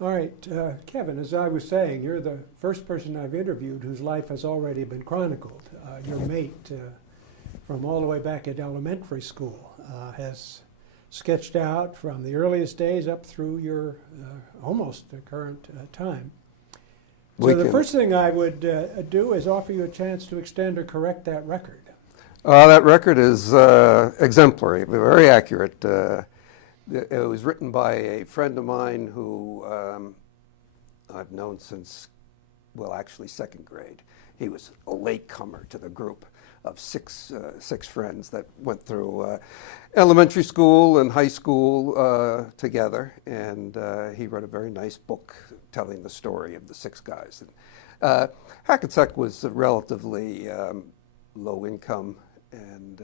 All right, Kevin, as I was saying, you're the first person I've interviewed whose life has already been chronicled. Your mate, from all the way back at elementary school, has sketched out from the earliest days up through your almost the current time. So the first thing I would do is offer you a chance to extend or correct that record. That record is exemplary, very accurate. It was written by a friend of mine who I've known since, well, actually second grade. He was a latecomer to the group of six friends that went through elementary school and high school together, and he wrote a very nice book telling the story of the six guys. And, Hackensack was relatively low income, and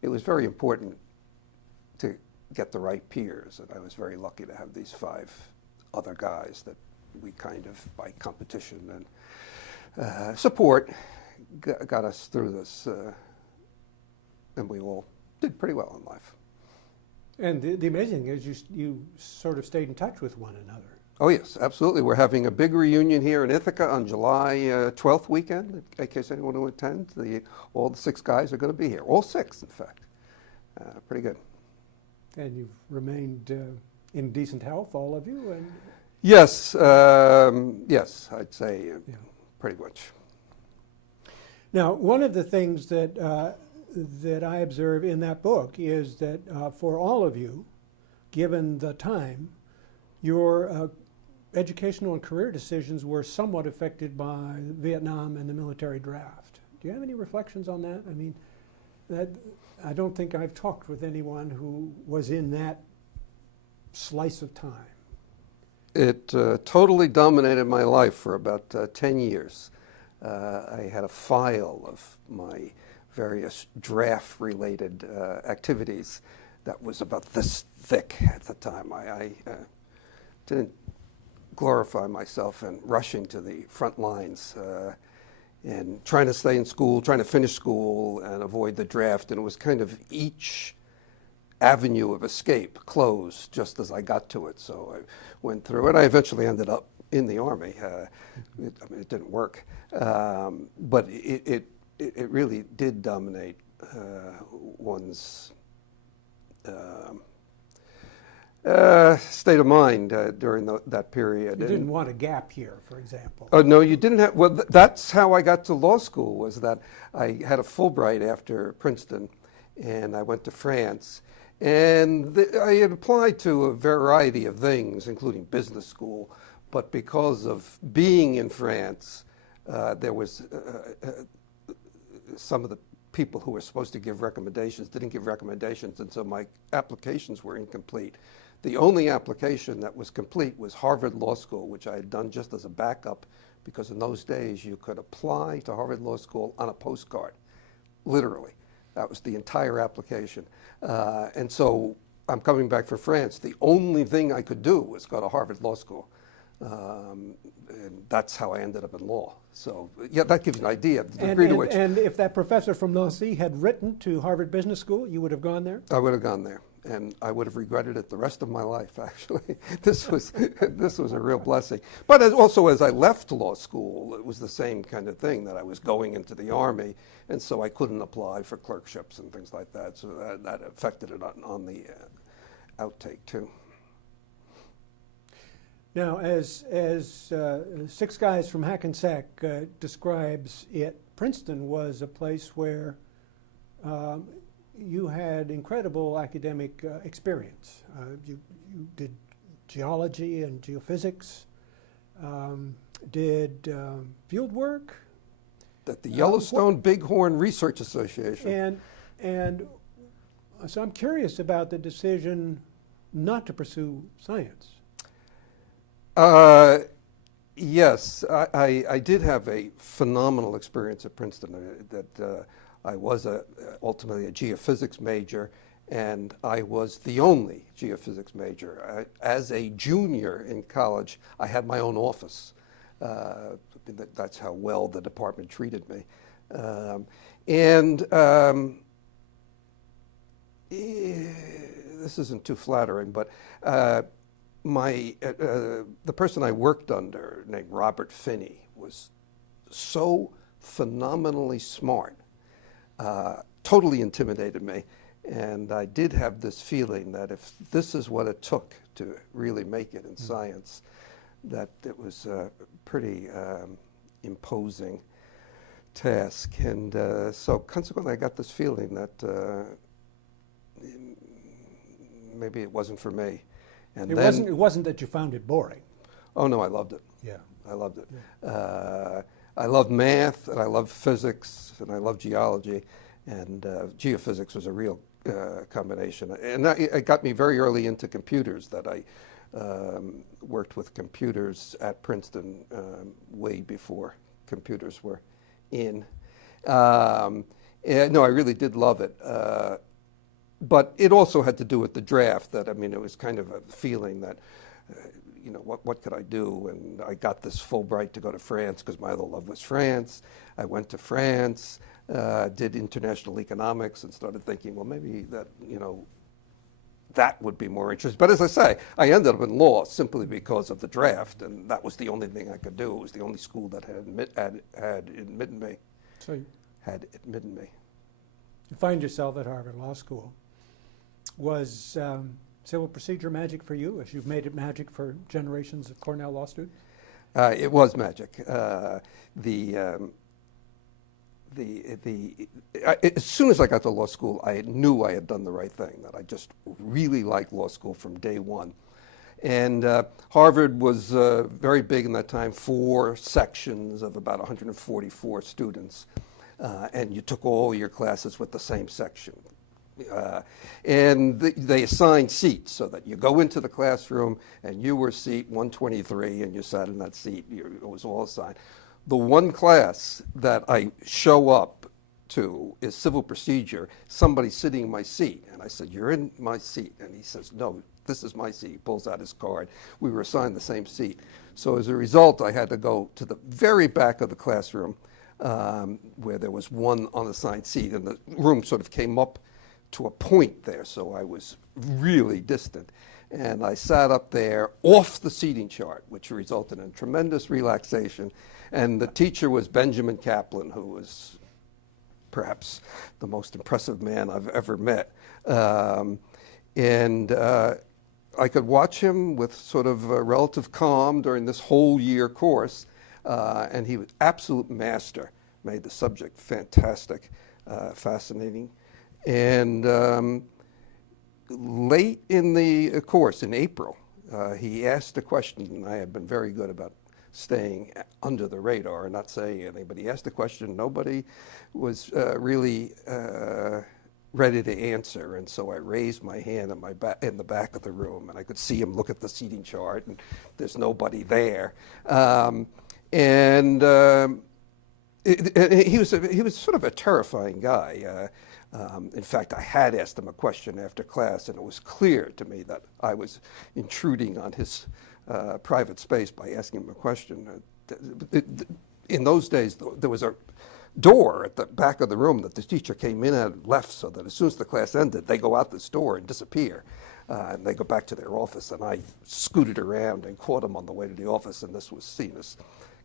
it was very important to get the right peers, and I was very lucky to have these five other guys that we kind of, by competition and support, got us through this, and we all did pretty well in life. And the amazing thing is you sort of stayed in touch with one another. Oh yes, absolutely. We're having a big reunion here in Ithaca on July 12th weekend, in case anyone who attends. All the six guys are going to be here, all six in fact. Pretty good. And you've remained in decent health, all of you? And yes, yes, I'd say pretty much. Now, one of the things that that I observe in that book is that for all of you, given the time, your educational and career decisions were somewhat affected by Vietnam and the military draft. Do you have any reflections on that? I mean, I don't think I've talked with anyone who was in that slice of time. It totally dominated my life for about 10 years. I had a file of my various draft-related activities that was about this thick at the time. I didn't glorify myself in rushing to the front lines and trying to stay in school, trying to finish school and avoid the draft. And it was kind of each avenue of escape closed just as I got to it. So I went through it. I eventually ended up in the Army. It didn't work. But it really did dominate one's state of mind during that period. You didn't want a gap here, for example. Oh, no, you didn't have, well, that's how I got to law school, was that I had a Fulbright after Princeton, and I went to France. And I had applied to a variety of things, including business school, but because of being in France, there was some of the people who were supposed to give recommendations didn't give recommendations, and so my applications were incomplete. The only application that was complete was Harvard Law School, which I had done just as a backup, because in those days you could apply to Harvard Law School on a postcard, literally. That was the entire application. And so I'm coming back from France. The only thing I could do was go to Harvard Law School. And that's how I ended up in law. So yeah, that gives you an idea of the degree to which. And if that professor from Nancy had written to Harvard Business School, you would have gone there? I would have gone there, and I would have regretted it the rest of my life, actually. This was a real blessing. But also as I left law school, it was the same kind of thing, that I was going into the Army, and so I couldn't apply for clerkships and things like that. So that affected it on the outtake too. Now, as Six Guys from Hackensack describes it, Princeton was a place where you had incredible academic experience. You did geology and geophysics, did field work. At the Yellowstone Bighorn Research Association. And so I'm curious about the decision not to pursue science. Yes, I did have a phenomenal experience at Princeton. I was ultimately a geophysics major, and I was the only geophysics major. As a junior in college, I had my own office. That's how well the department treated me. This isn't too flattering, but the person I worked under, named Robert Finney, was so phenomenally smart, totally intimidated me. And I did have this feeling that if this is what it took to really make it in science, that it was a pretty imposing task. And so consequently, I got this feeling that maybe it wasn't for me. And it wasn't that you found it boring. Oh no, I loved it. Yeah. I loved it. Yeah. I loved math, and I loved physics, and I loved geology, and geophysics was a real combination. And it got me very early into computers, that I worked with computers at Princeton way before computers were in. No, I really did love it. But it also had to do with the draft, that, I mean, it was kind of a feeling that, you know, what could I do? And I got this Fulbright to go to France because my other love was France. I went to France, did international economics, and started thinking, well, maybe that, you know, that would be more interesting. But as I say, I ended up in law simply because of the draft, and that was the only thing I could do. It was the only school that had admitted me. So Had admitted me. you find yourself at Harvard Law School. Was civil procedure magic for you, as you've made it magic for generations of Cornell law students? It was magic. As soon as I got to law school, I knew I had done the right thing, that I just really liked law school from day one. And Harvard was very big in that time, 4 sections of about 144 students. And you took all your classes with the same section. And they assigned seats, so that you go into the classroom and you were seat 123 and you sat in that seat. It was all assigned. The one class that I show up to is civil procedure. Somebody's sitting in my seat. And I said, "You're in my seat." And he says, "No, this is my seat." He pulls out his card. We were assigned the same seat. So as a result, I had to go to the very back of the classroom where there was one unassigned seat. And the room sort of came up to a point there, so I was really distant. And I sat up there off the seating chart, which resulted in tremendous relaxation. And the teacher was Benjamin Kaplan, who was perhaps the most impressive man I've ever met. And I could watch him with sort of relative calm during this whole year course. And he was absolute master, made the subject fantastic, fascinating. And late in the course, in April, he asked a question, and I had been very good about staying under the radar and not saying anything, but he asked a question nobody was really ready to answer, and so I raised my hand in the back of the room, and I could see him look at the seating chart, and there's nobody there. He was sort of a terrifying guy. In fact, I had asked him a question after class, and it was clear to me that I was intruding on his private space by asking him a question. In those days, there was a door at the back of the room that the teacher came in and left, so that as soon as the class ended, they go out this door and disappear. And they go back to their office, and I scooted around and caught him on the way to the office, and this was seen as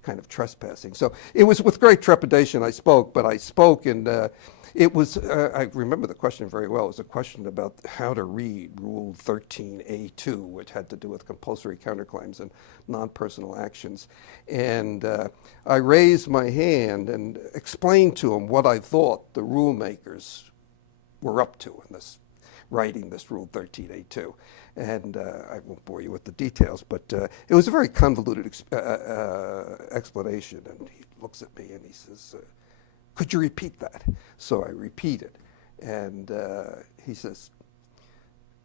kind of trespassing. So it was with great trepidation I spoke, but I spoke, and it was, I remember the question very well. It was a question about how to read Rule 13A2, which had to do with compulsory counterclaims and non-personal actions. And I raised my hand and explained to him what I thought the rule makers were up to in this, writing this Rule 13A2. And I won't bore you with the details, but it was a very convoluted explanation. And he looks at me and he says, "Could you repeat that?" So I repeated. And he says,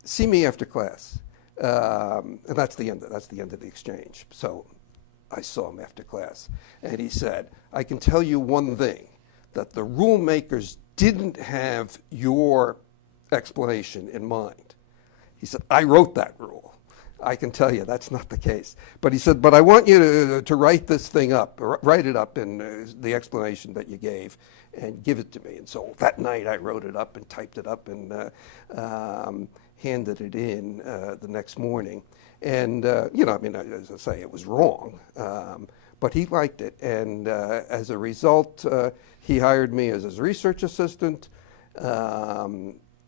"See me after class." And that's the end of the exchange. So I saw him after class. And he said, "I can tell you one thing, that the rule makers didn't have your explanation in mind." He said, "I wrote that rule." I can tell you that's not the case. But he said, but I want you to write this thing up, or write it up in the explanation that you gave, and give it to me. And so that night I wrote it up and typed it up and handed it in the next morning. And, you know, I mean, as I say, it was wrong. But he liked it. And as a result, he hired me as his research assistant.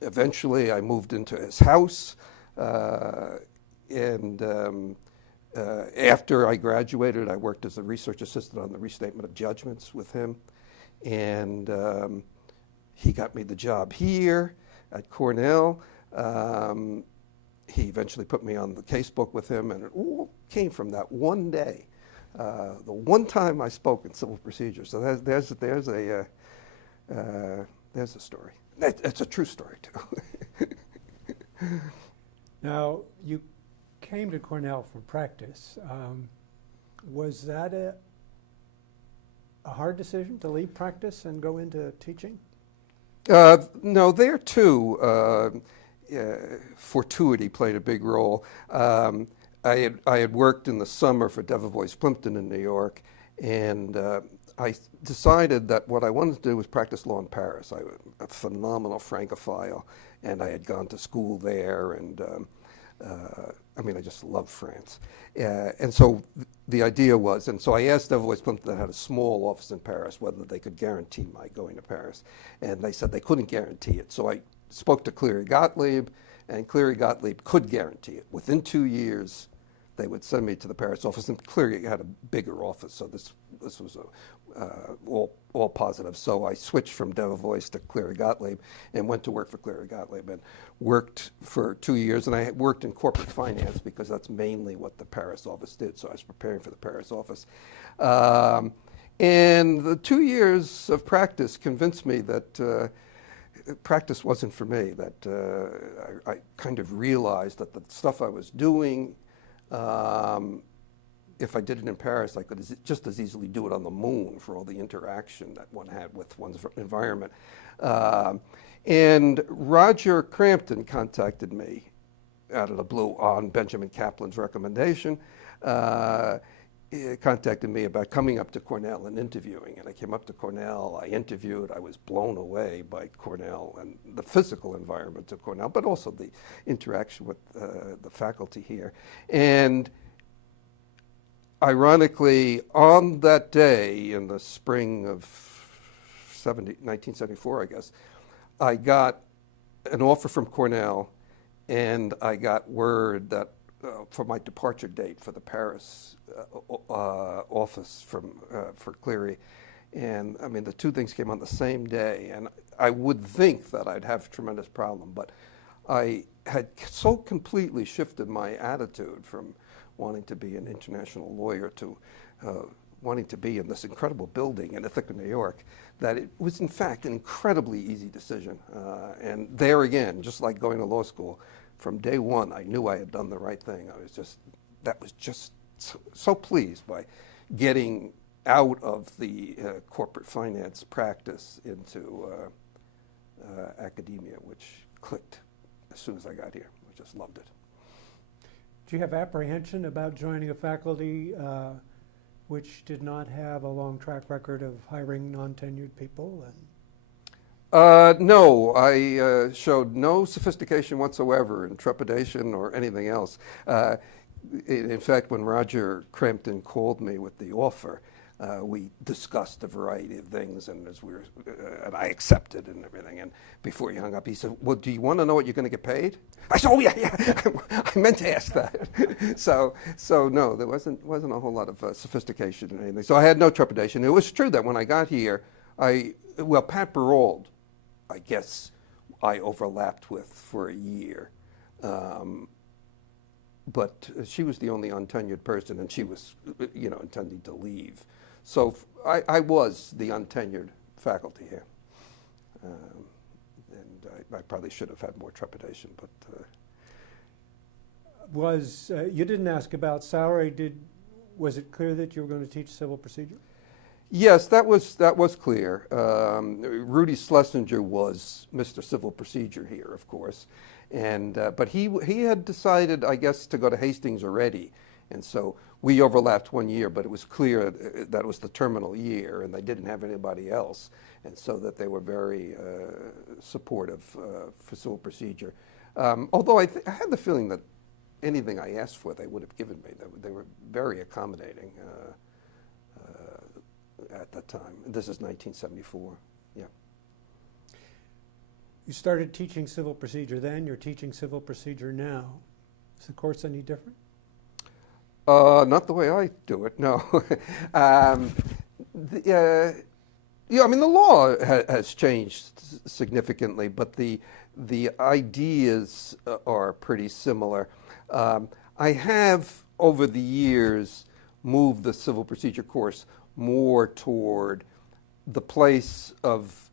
Eventually, I moved into his house. After I graduated, I worked as a research assistant on the restatement of judgments with him. And he got me the job here at Cornell. He eventually put me on the casebook with him, and it all came from that one day, the one time I spoke in civil procedure. So there's a story. It's a true story too. Now, you came to Cornell from practice. Was that a hard decision to leave practice and go into teaching? No, there too, fortuity played a big role. I had worked in the summer for Debevoise Plimpton in New York, and I decided that what I wanted to do was practice law in Paris. I was a phenomenal Francophile, and I had gone to school there, and I mean, I just love France. And so the idea was, and so I asked Debevoise Plimpton that had a small office in Paris whether they could guarantee my going to Paris. And they said they couldn't guarantee it. So I spoke to Cleary Gottlieb, and Cleary Gottlieb could guarantee it. Within 2 years, they would send me to the Paris office. And Cleary had a bigger office, so this was all positive. So I switched from Debevoise to Cleary Gottlieb and went to work for Cleary Gottlieb and worked for 2 years. And I had worked in corporate finance because that's mainly what the Paris office did. So I was preparing for the Paris office. And the 2 years of practice convinced me that practice wasn't for me, that I kind of realized that the stuff I was doing, if I did it in Paris, I could just as easily do it on the moon for all the interaction that one had with one's environment. And Roger Crampton contacted me out of the blue on Benjamin Kaplan's recommendation. He contacted me about coming up to Cornell and interviewing. And I came up to Cornell, I interviewed, I was blown away by Cornell and the physical environment of Cornell, but also the interaction with the faculty here. And ironically, on that day in the spring of 1974, I guess, I got an offer from Cornell, and I got word that for my departure date for the Paris office for Cleary. And I mean, the two things came on the same day, and I would think that I'd have a tremendous problem, but I had so completely shifted my attitude from wanting to be an international lawyer to wanting to be in this incredible building in Ithaca, New York, that it was in fact an incredibly easy decision. And there again, just like going to law school, from day one, I knew I had done the right thing. That was just so pleased by getting out of the corporate finance practice into academia, which clicked as soon as I got here. I just loved it. Do you have apprehension about joining a faculty which did not have a long track record of hiring non-tenured people? No, I showed no sophistication whatsoever in trepidation or anything else. In fact, when Roger Crampton called me with the offer, we discussed a variety of things, and and I accepted and everything. And before he hung up, he said, "Well, do you want to know what you're going to get paid?" I said, "Oh yeah. I meant to ask that." So no, there wasn't a whole lot of sophistication or anything. So I had no trepidation. It was true that when I got here, Pat Barold, I guess I overlapped with for a year. But she was the only untenured person, and she was, intending to leave. So I was the untenured faculty here. And I probably should have had more trepidation, but... you didn't ask about salary. Was it clear that you were going to teach civil procedure? Yes, that was clear. Rudy Schlesinger was Mr. Civil Procedure here, of course, and but he had decided, I guess, to go to Hastings already, and so we overlapped 1 year. But it was clear that it was the terminal year, and they didn't have anybody else, and so that they were very supportive for civil procedure. Although I had the feeling that anything I asked for, they would have given me. They were very accommodating. At that time. This is 1974, yeah. You started teaching civil procedure then, you're teaching civil procedure now. Is the course any different? Not the way I do it, no. Yeah, I mean, the law has changed significantly, but the ideas are pretty similar. I have, over the years, moved the civil procedure course more toward the place of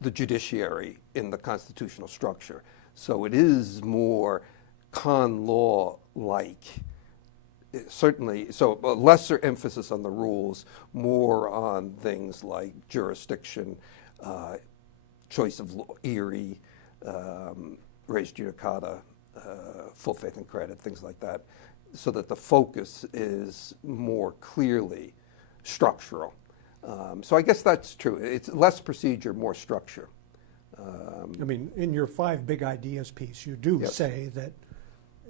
the judiciary in the constitutional structure. So it is more con law-like, certainly. So a lesser emphasis on the rules, more on things like jurisdiction, choice of law, Erie, res judicata, full faith and credit, things like that, so that the focus is more clearly structural. So I guess that's true. It's less procedure, more structure. I mean, in your 5 big ideas piece, you do Yes. say that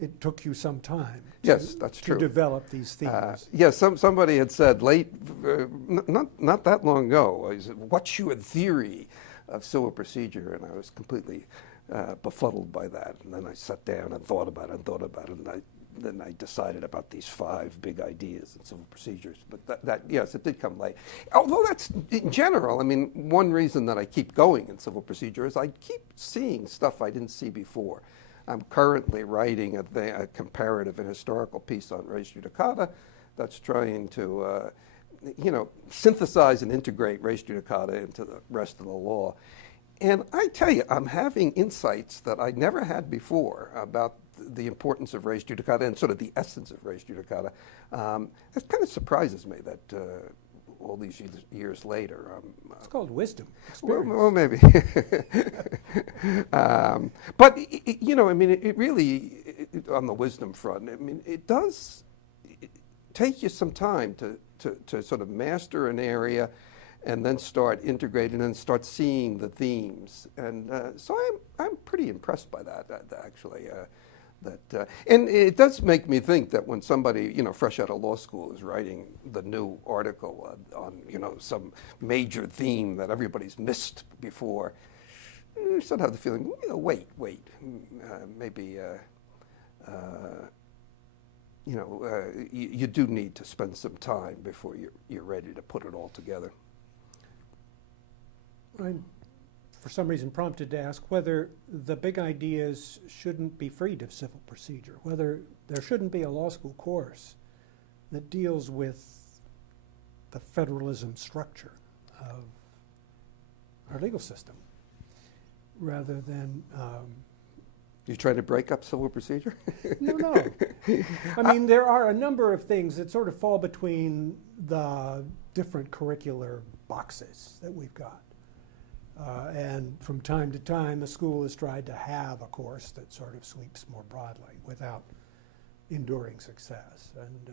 it took you some time Yes, that's true. to develop these themes. Yes, somebody had said not that long ago, I said, what's your theory of civil procedure? And I was completely befuddled by that. And then I sat down and thought about it, and then I decided about these 5 big ideas in civil procedures. But that yes, it did come late. Although that's, in general, I mean, one reason that I keep going in civil procedure is I keep seeing stuff I didn't see before. I'm currently writing a comparative and historical piece on res judicata that's trying to, synthesize and integrate res judicata into the rest of the law. And I tell you, I'm having insights that I never had before about the importance of res judicata and sort of the essence of res judicata. It kind of surprises me that all these years later. It's called wisdom. Well, maybe. But, I mean, it really, on the wisdom front, I mean, it does take you some time to sort of master an area and then start integrating and start seeing the themes. And so I'm pretty impressed by that, actually. And it does make me think that when somebody, fresh out of law school is writing the new article on some major theme that everybody's missed before, you sort of have the feeling, wait, maybe, you do need to spend some time before you're ready to put it all together. I'm, for some reason, prompted to ask whether the big ideas shouldn't be freed of civil procedure, whether there shouldn't be a law school course that deals with the federalism structure of our legal system, rather than... You're trying to break up civil procedure? No. I mean, there are a number of things that sort of fall between the different curricular boxes that we've got. And from time to time, the school has tried to have a course that sort of sweeps more broadly without enduring success. And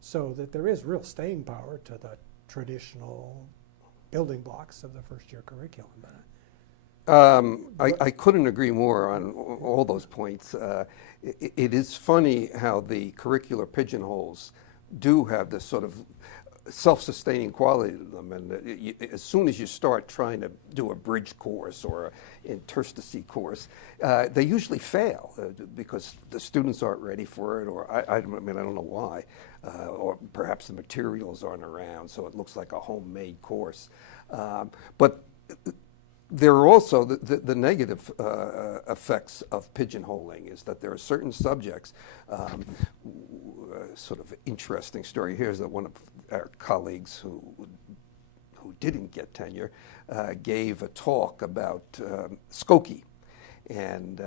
so that there is real staying power to the traditional building blocks of the first-year curriculum. I couldn't agree more on all those points. It is funny how the curricular pigeonholes do have this sort of self-sustaining quality to them, and as soon as you start trying to do a bridge course or an interstice course, they usually fail because the students aren't ready for it, or I don't know why, or perhaps the materials aren't around, so it looks like a homemade course. But there are also the negative effects of pigeonholing is that there are certain subjects, sort of interesting story here is that one of our colleagues who didn't get tenure gave a talk about Skokie and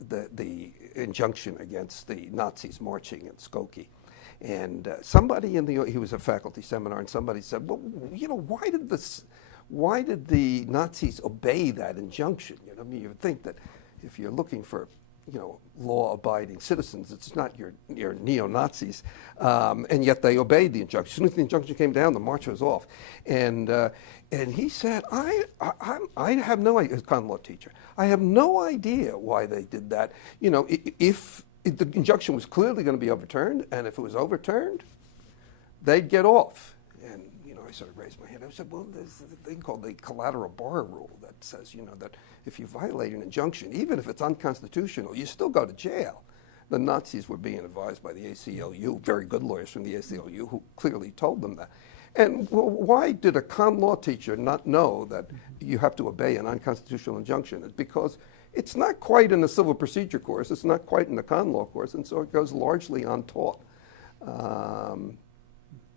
the injunction against the Nazis marching in Skokie. And somebody he was a faculty seminar, and somebody said, well, why did the Nazis obey that injunction? You know, I mean, you would think that if you're looking for, law-abiding citizens, it's not your neo-Nazis, and yet they obeyed the injunction. As soon as the injunction came down, the march was off. And he said, I have no idea, as a common law teacher, I have no idea why they did that. If the injunction was clearly going to be overturned, and if it was overturned, they'd get off. And I sort of raised my hand. I said, well, there's a thing called the collateral bar rule that says, that if you violate an injunction, even if it's unconstitutional, you still go to jail. The Nazis were being advised by the ACLU, very good lawyers from the ACLU, who clearly told them that. And why did a common law teacher not know that you have to obey an unconstitutional injunction? It's because it's not quite in the civil procedure course, it's not quite in the common law course, and so it goes largely untaught.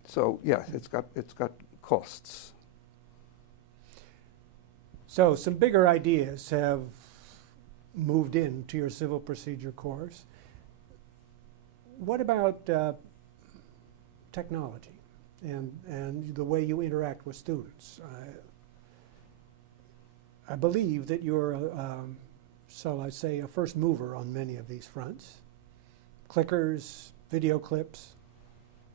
So yeah, it's got costs. So some bigger ideas have moved into your civil procedure course. What about technology and the way you interact with students? I believe that you're, shall I say, a first mover on many of these fronts. Clickers, video clips.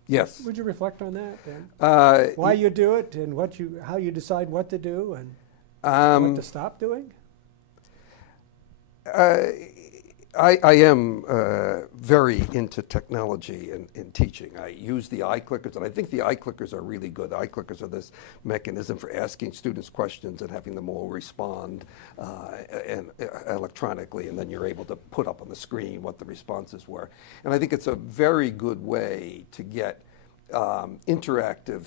Yes. Would you reflect on that? Why you do it and how you decide what to do and what to stop doing? I am very into technology in teaching. I use the iClickers, and I think the iClickers are really good. iClickers are this mechanism for asking students questions and having them all respond electronically, and then you're able to put up on the screen what the responses were. And I think it's a very good way to get interactive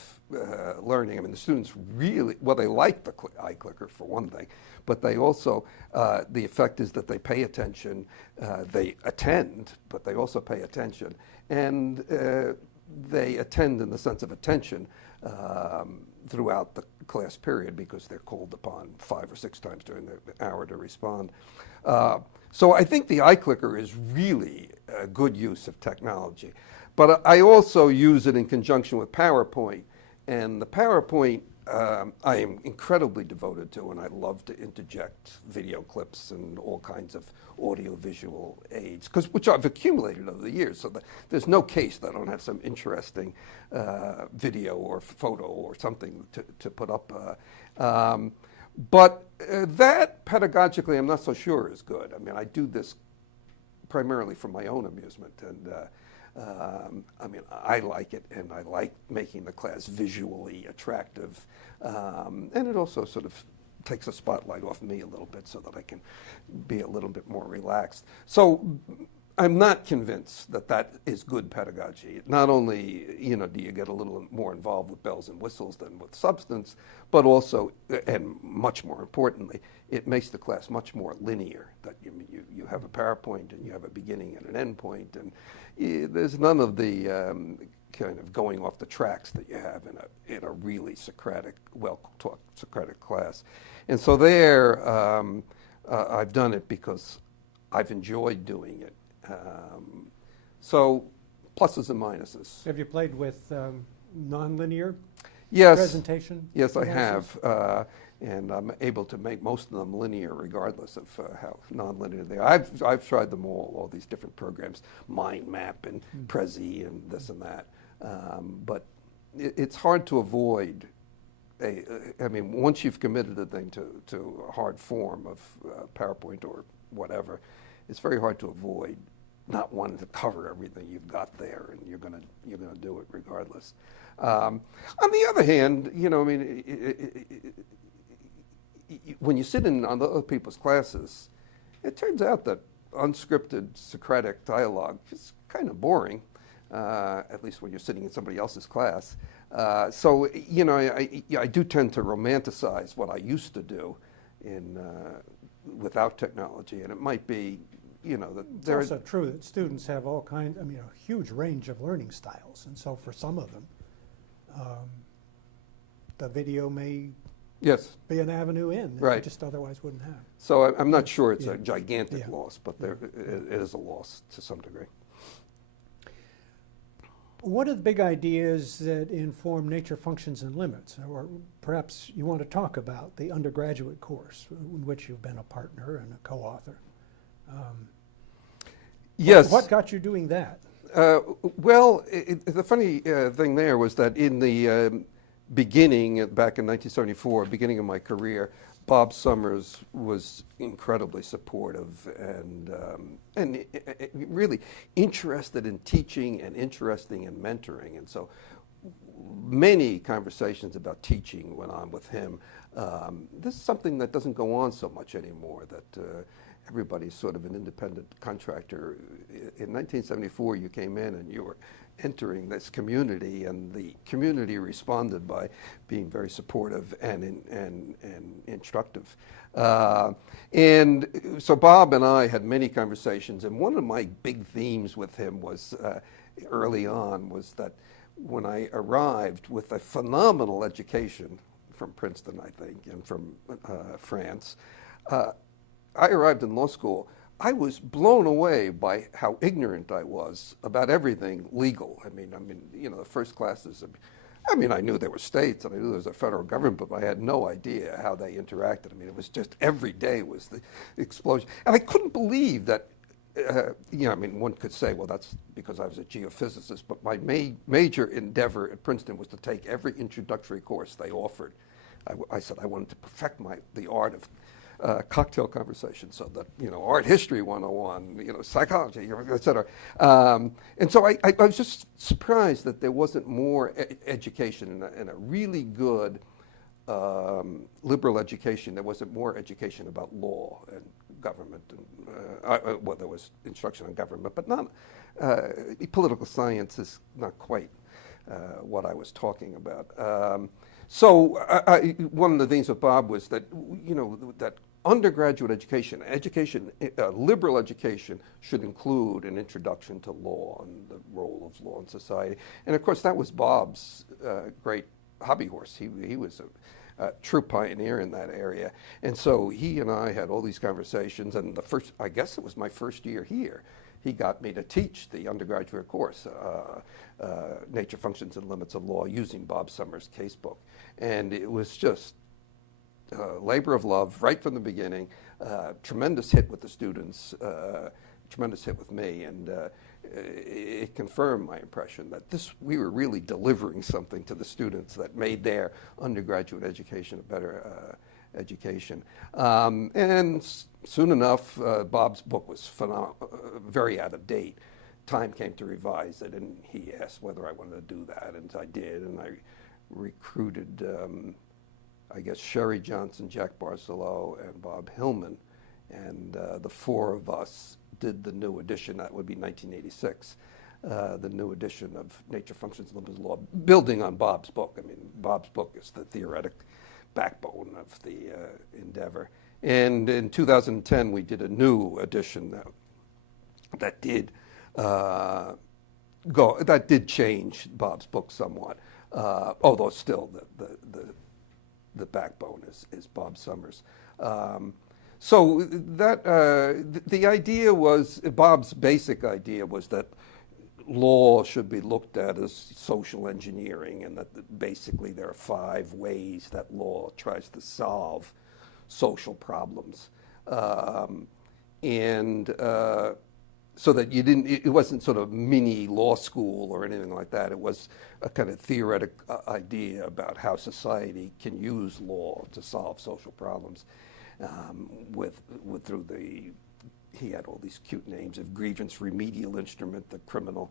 learning. I mean, the students really, well, they like the iClicker for one thing, but they also, the effect is that they pay attention, they attend, but they also pay attention, and they attend in the sense of attention throughout the class period because they're called upon 5 or 6 times during the hour to respond. So I think the iClicker is really a good use of technology. But I also use it in conjunction with PowerPoint. And the PowerPoint I am incredibly devoted to, and I love to interject video clips and all kinds of audio-visual aids, which I've accumulated over the years, so that there's no case that I don't have some interesting video or photo or something to put up. But that pedagogically I'm not so sure is good. I mean, I do this primarily for my own amusement, and I mean, I like it, and I like making the class visually attractive, and it also sort of takes a spotlight off me a little bit so that I can be a little bit more relaxed. So I'm not convinced that that is good pedagogy. Not only, do you get a little more involved with bells and whistles than with substance, but also, and much more importantly, it makes the class much more linear. That you have a PowerPoint and you have a beginning and an end point, and there's none of the kind of going off the tracks that you have in a really Socratic, well-taught Socratic class. And so there, I've done it because I've enjoyed doing it. So pluses and minuses. Have you played with nonlinear presentation? Yes, I have. And I'm able to make most of them linear regardless of how nonlinear they are. I've tried them all these different programs, Mind Map and Prezi and this and that. But it's hard to avoid I mean, once you've committed a thing to a hard form of PowerPoint or whatever, it's very hard to avoid not wanting to cover everything you've got there, and you're gonna do it regardless. On the other hand, I mean, when you sit in on other people's classes, it turns out that unscripted Socratic dialogue is kind of boring, at least when you're sitting in somebody else's class. So, I do tend to romanticize what I used to do without technology, and it might be, that it's also true that students have all kinds, a huge range of learning styles, and so for some of them, the video may be an avenue in that you just otherwise wouldn't have. So I'm not sure it's a gigantic loss, but it is a loss to some degree. What are the big ideas that inform nature, functions, and limits? Or perhaps you want to talk about the undergraduate course in which you've been a partner and a co-author. Yes. What got you doing that? Well, the funny thing there was that in the beginning, back in 1974, beginning of my career, Bob Summers was incredibly supportive and really interested in teaching and interested in mentoring. And so many conversations about teaching went on with him. This is something that doesn't go on so much anymore, that everybody's sort of an independent contractor. In 1974, you came in and you were entering this community, and the community responded by being very supportive and instructive. And so Bob and I had many conversations, and one of my big themes with him was early on was that when I arrived with a phenomenal education from Princeton, I think, and from France, I arrived in law school. I was blown away by how ignorant I was about everything legal. I mean, you know, the first classes. I knew there were states and I knew there was a federal government, but I had no idea how they interacted. I mean, it was just every day was the explosion, and I couldn't believe that. One could say, well, that's because I was a geophysicist, but my major endeavor at Princeton was to take every introductory course they offered. I said I wanted to perfect the art of cocktail conversation, so that, you know, art history 101, you know, psychology, et cetera. And so I was just surprised that there wasn't more education in a really good liberal education. There wasn't more education about law and government. And, well, there was instruction on government, but not political science is not quite what I was talking about. So one of the things with Bob was that, you know, that undergraduate education, liberal education, should include an introduction to law and the role of law in society. And of course, that was Bob's great hobby horse. He was a true pioneer in that area. And so he and I had all these conversations, and I guess it was my first year here, he got me to teach the undergraduate course, Nature, Functions, and Limits of Law, using Bob Summers' casebook. And it was just labor of love right from the beginning, tremendous hit with the students, tremendous hit with me, and it confirmed my impression that we were really delivering something to the students that made their undergraduate education a better education. And soon enough, Bob's book was very out of date. Time came to revise it, and he asked whether I wanted to do that, and I did, and I recruited, I guess, Sherry Johnson, Jack Barcelow, and Bob Hillman, and the four of us did the new edition. That would be 1986, the new edition of Nature, Functions, and Limits of Law, building on Bob's book. I mean, Bob's book is the theoretic backbone of the endeavor. And in 2010, we did a new edition that did change Bob's book somewhat, although still the backbone is Bob Summers. So that the idea was, Bob's basic idea was that law should be looked at as social engineering, and that basically there are 5 ways that law tries to solve social problems. So that it wasn't sort of mini law school or anything like that. It was a kind of theoretic idea about how society can use law to solve social problems. He had all these cute names of grievance remedial instrument, the criminal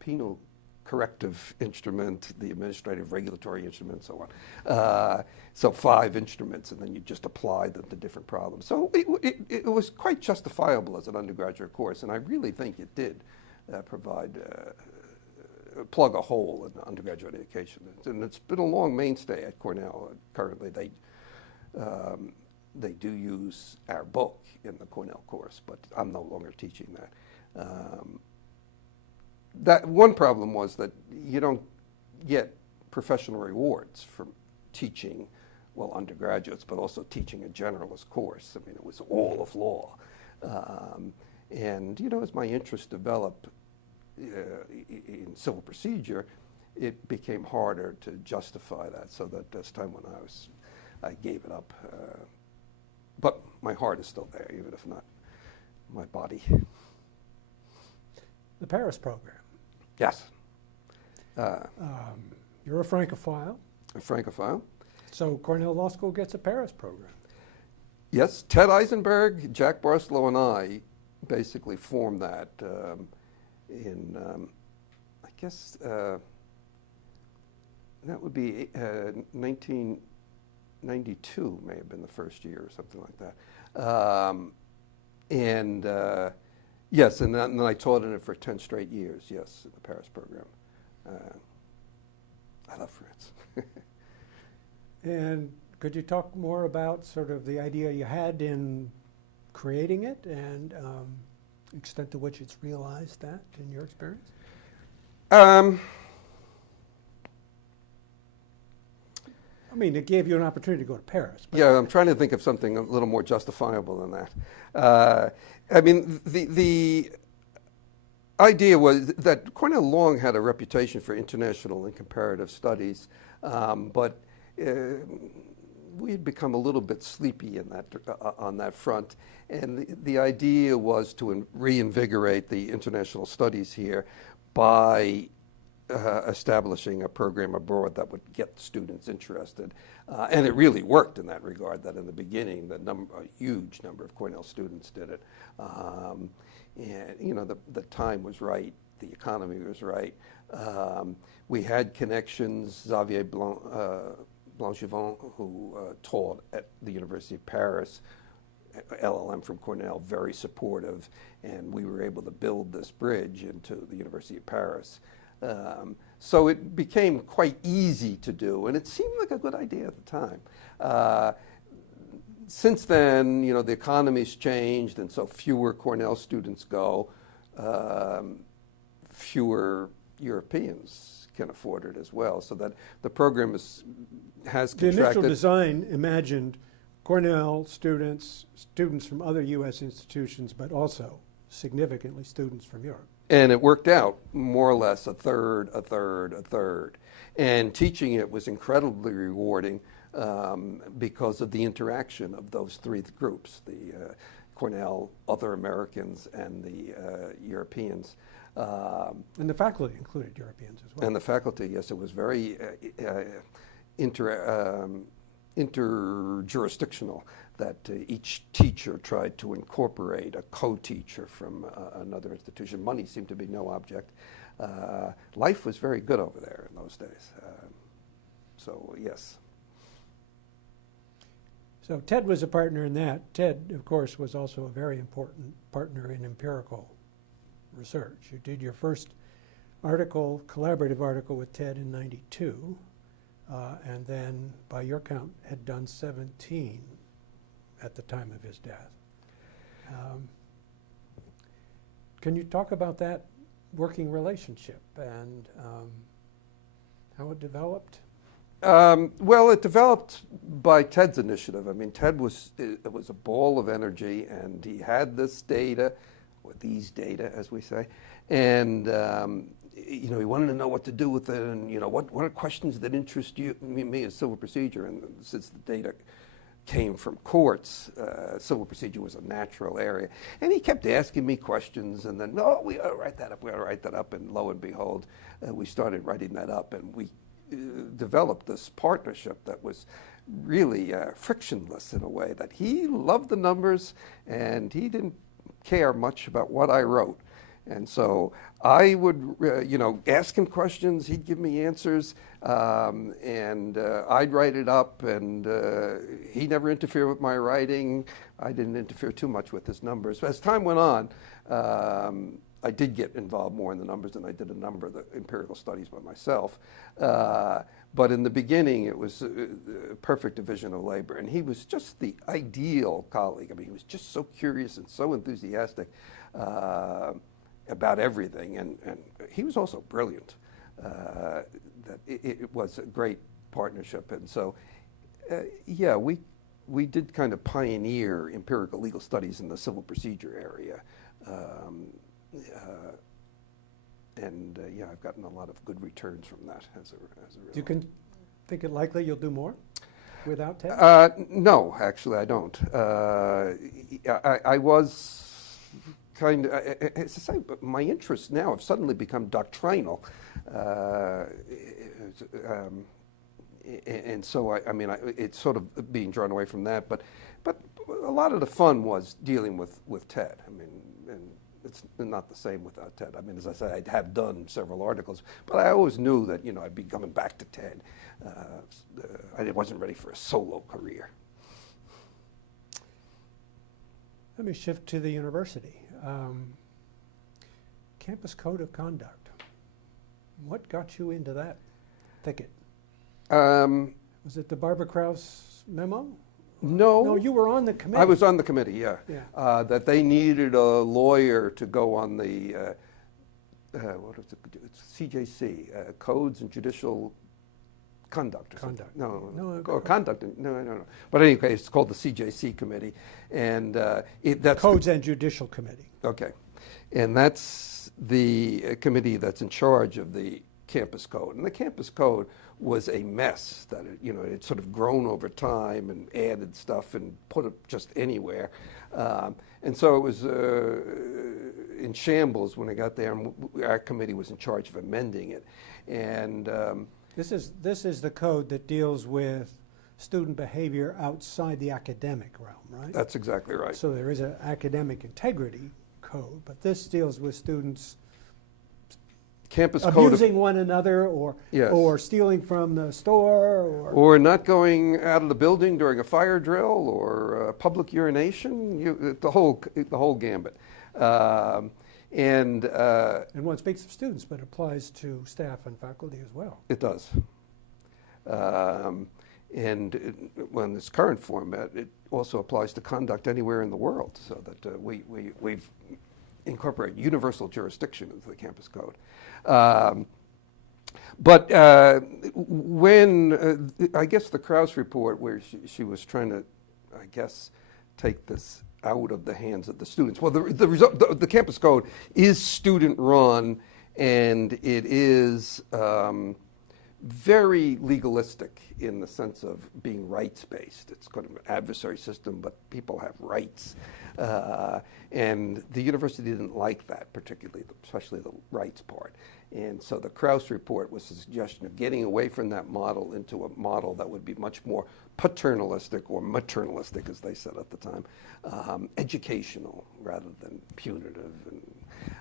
penal corrective instrument, the administrative regulatory instrument, and so on. So 5 instruments, and then you just apply them to different problems. So it was quite justifiable as an undergraduate course, and I really think it did plug a hole in undergraduate education. And it's been a long mainstay at Cornell. Currently, they do use our book in the Cornell course, but I'm no longer teaching that. That one problem was that you don't get professional rewards from teaching, well, undergraduates, but also teaching a generalist course. I mean, it was all of law. And, you know, as my interest developed, in civil procedure, it became harder to justify that. So that this time when I gave it up. But my heart is still there, even if not my body. The Paris program. Yes. You're a Francophile, A Francophile. so Cornell Law School gets a Paris program. Yes, Ted Eisenberg, Jack Barstow, and I basically formed that in, I guess, that would be 1992 may have been the first year or something like that. Yes, and then I taught in it for 10 straight years, yes, in the Paris program. I love France. And could you talk more about sort of the idea you had in creating it and extent to which it's realized that in your experience? I mean, it gave you an opportunity to go to Paris. But Yeah, I'm trying to think of something a little more justifiable than that. I mean, the idea was that Cornell long had a reputation for international and comparative studies, but we had become a little bit sleepy in that, on that front. And the idea was to reinvigorate the international studies here by establishing a program abroad that would get students interested. And it really worked in that regard, that in the beginning, a huge number of Cornell students did it. And, you know, the time was right, the economy was right. We had connections, Xavier Blanchevin, who taught at the University of Paris, LLM from Cornell, very supportive, and we were able to build this bridge into the University of Paris. So it became quite easy to do, and it seemed like a good idea at the time. Since then, you know, the economy's changed, and so fewer Cornell students go, fewer Europeans can afford it as well, so that the program has contracted. the initial design imagined Cornell students from other U.S. institutions, but also significantly students from Europe. And it worked out more or less a third, a third, a third. And teaching it was incredibly rewarding because of the interaction of those three groups, the Cornell, other Americans, and the Europeans. And the faculty included Europeans as well. And the faculty, yes, it was very interjurisdictional, that each teacher tried to incorporate a co-teacher from another institution. Money seemed to be no object. Life was very good over there in those days. So, yes. So Ted was a partner in that. Ted, of course, was also a very important partner in empirical research. You did your first article, collaborative article with Ted in '92, and then, by your count, had done 17 at the time of his death. Can you talk about that working relationship and how it developed? Well, it developed by Ted's initiative. I mean, Ted was a ball of energy, and he had this data, or these data, as we say, and you know, he wanted to know what to do with it, and you know, what are questions that interest me as civil procedure, and since the data came from courts, civil procedure was a natural area, and he kept asking me questions, and then, no, we ought to write that up, we ought to write that up, and lo and behold, we started writing that up, and we developed this partnership that was really frictionless in a way, that he loved the numbers and he didn't care much about what I wrote. And so I would, you know, ask him questions, he'd give me answers, and I'd write it up, and he never interfered with my writing. I didn't interfere too much with his numbers. As time went on, I did get involved more in the numbers, and I did a number of the empirical studies by myself. But in the beginning, it was a perfect division of labor, and he was just the ideal colleague. I mean, he was just so curious and so enthusiastic about everything, and he was also brilliant. That it was a great partnership, and so yeah, we did kind of pioneer empirical legal studies in the civil procedure area, yeah, I've gotten a lot of good returns from that as a result. Do you think it likely you'll do more without TED? No, actually, I don't. I was kind of, as I say, but my interests now have suddenly become doctrinal. And so, I mean, it's sort of being drawn away from that. But a lot of the fun was dealing with TED. I mean, and it's not the same without TED. I mean, as I said, I have done several articles, but I always knew that, you know, I'd be coming back to TED. I wasn't ready for a solo career. Let me shift to the university. Campus Code of Conduct. What got you into that thicket? Was it the Barbara Krause memo? No. No, you were on the committee. I was on the committee, yeah. Yeah. That they needed a lawyer to go on the, what is it? It's CJC, Codes and Judicial Conduct. Or Conduct. No, or conduct. No. But anyway, it's called the CJC committee, and that's Codes and Judicial Committee. Okay, and that's the committee that's in charge of the campus code. And the campus code was a mess that it had sort of grown over time and added stuff and put it just anywhere. And so it was in shambles when I got there, and our committee was in charge of amending it. And This is the code that deals with student behavior outside the academic realm, right? that's exactly right. So there is an academic integrity code, but this deals with students Campus code of, abusing one another or Yes. or stealing from the store or not going out of the building during a fire drill or public urination, the whole gambit. And one speaks of students, but applies to staff and faculty as well. it does. Well, in this current format, it also applies to conduct anywhere in the world, so that we've incorporated universal jurisdiction into the campus code. But when, I guess the Krause report, where she was trying to, I guess, take this out of the hands of the students. Well, the campus code is student-run, and it is very legalistic in the sense of being rights-based. It's kind of an adversary system, but people have rights. And the university didn't like that particularly, especially the rights part. And so the Krause report was a suggestion of getting away from that model into a model that would be much more paternalistic or maternalistic, as they said at the time, educational rather than punitive.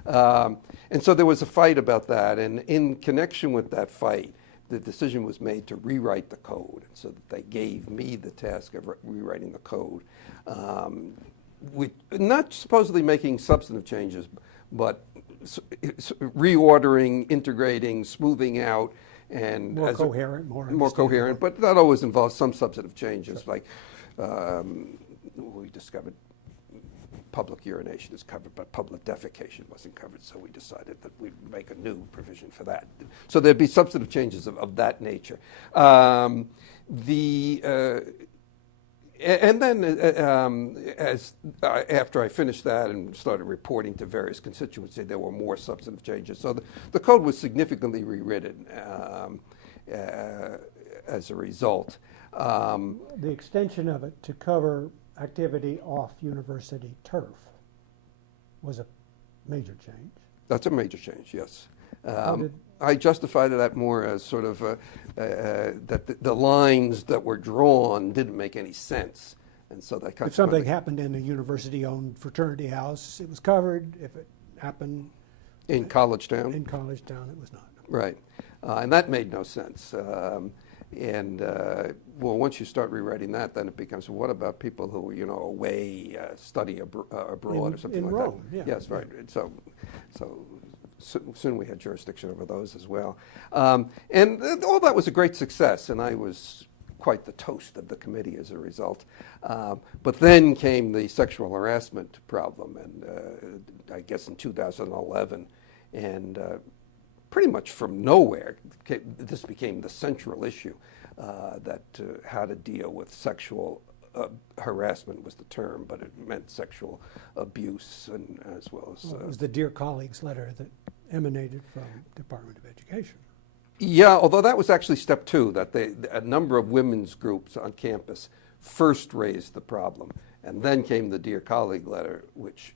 And so there was a fight about that. And in connection with that fight, the decision was made to rewrite the code. And so that they gave me the task of rewriting the code, not supposedly making substantive changes, but reordering, integrating, smoothing out, and More coherent, more coherent. But that always involves some substantive changes, like we discovered public urination is covered, but public defecation wasn't covered, so we decided that we'd make a new provision for that. So there'd be substantive changes of that nature. And then after I finished that and started reporting to various constituencies, there were more substantive changes. So the code was significantly rewritten as a result. The extension of it to cover activity off university turf was a major change. That's a major change, yes. I justified that more as sort of that the lines that were drawn didn't make any sense. And so that if something happened in a university-owned fraternity house, it was covered. If it happened in College Town, it was not. Right. And that made no sense. Well, once you start rewriting that, then it becomes, what about people who, away study abroad or something like Rome, that? Yeah. Yes, right. So soon we had jurisdiction over those as well. And all that was a great success, and I was quite the toast of the committee as a result. But then came the sexual harassment problem, and I guess in 2011, and pretty much from nowhere, this became the central issue, that how to deal with sexual harassment was the term, but it meant sexual abuse, and as well as... Well, it was the Dear Colleagues letter that emanated from Department of Education. Yeah, although that was actually step two, that a number of women's groups on campus first raised the problem, and then came the Dear Colleague letter, which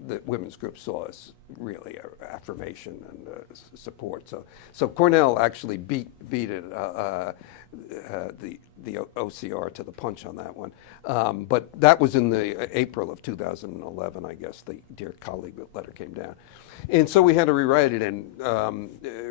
the women's group saw as really affirmation and support. So Cornell actually beat it, the OCR to the punch on that one. But that was in the April of 2011, I guess, the Dear Colleague letter came down. And so we had to rewrite it and